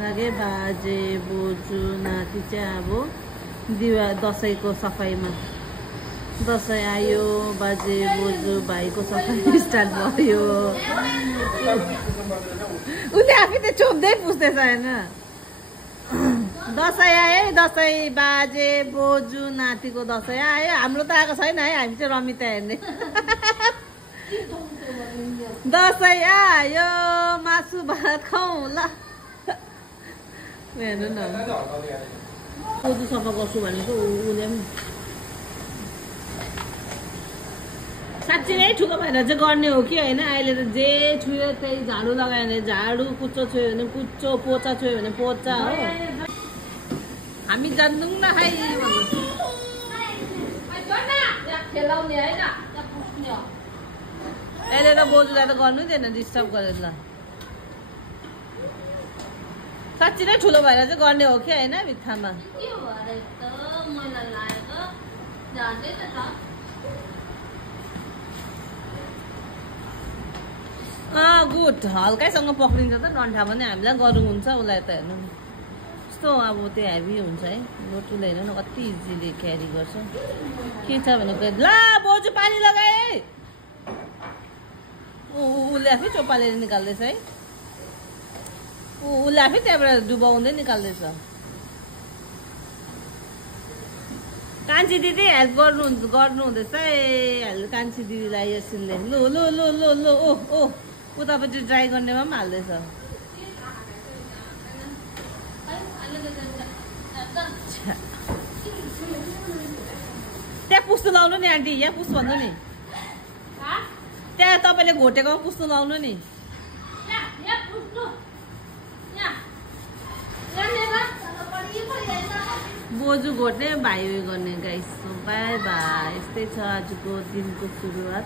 लागे बाजे बोजू नाति चाहिँ अब दसैँको सफाइमा दसैँ आयो बाजे बोजू भाइको सफाइ स्टार्ट भयो। उसले आफै त चोप्दै पुस्दैछ हैन। दसैँ आयो दसैँ बाजे बोजू नातिको दसैँ आयो। हाम्रो त आएको छैन है, हामी चाहिँ रमिता हेर्ने। दसैँ आयो मासु भात खाउँ ल। हेर्नु न बोजू सफा गर्छु भनेको उसले पनि साँच्चै नै ठुलो भएर चाहिँ गर्ने हो कि होइन। अहिले त जे छुयो त्यही झाडु लगायो भने झाडु, कुच्चो छुयो भने कुच्चो, पोचा छुयो भने पोचा हो। हामी जान्दैनौँ न है अहिले त बोजूलाई त गर्नु दिएन डिस्टर्ब गरेर। ल साँच्ची नै ठुलो भएर चाहिँ गर्ने हो कि होइन बित्थामा। गुड हल्कैसँग पक्रिन्छ त डन्ठा पनि हामीलाई गरौँ हुन्छ उसलाई त हेर्नु यस्तो अब त्यो हेभी हुन्छ है। लोटुले हेर्नु न कति इजिली क्यारी गर्छ। के छ भने ल बोजू पानी लगाए उसले आफै चोपालेर निकाल्दैछ है। उसले आफै त्यहाँबाट डुबाउँदै निकाल्दैछ। कान्छी दिदी हेल्प गर्नु हुँदैछ है कान्छी दिदीलाई यसले। लु लु लु लु लु ओ ओ उतापट्टि ड्राई गर्नेमा पनि हाल्दैछ। त्यहाँ पुस्नु लाउनु नि आन्टी, यहाँ पुस् भन्नु नि। त्यहाँ तपाईँले घोटेकोमा पुस्नु लाउनु नि। बोजू घोट्ने भाइ उयो गर्ने गाइस। By by. यस्तै छ आजको दिनको सुरुवात।